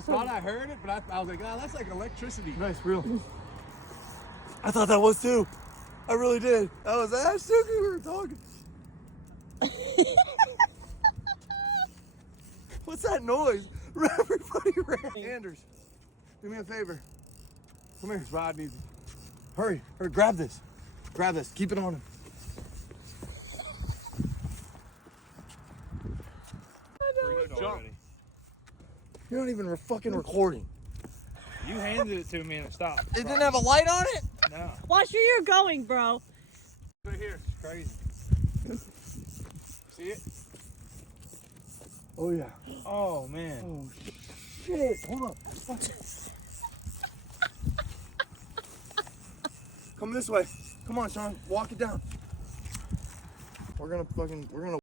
thought I heard it, but I was like, oh, that's like electricity. Nice, real. I thought that was too. I really did. That was Suki, we were talking. What's that noise? Everybody ran. Anders, do me a favor. Come here, Rod needs it. Hurry, grab this. Grab this, keep it on him. Jump. You're not even fucking recording. You handed it to me and it stopped. It didn't have a light on it? No. Watch where you're going, bro. Right here. It's crazy. See it? Oh yeah. Oh man. Oh shit. Hold on. Come this way. Come on, Sean. Walk it down. We're gonna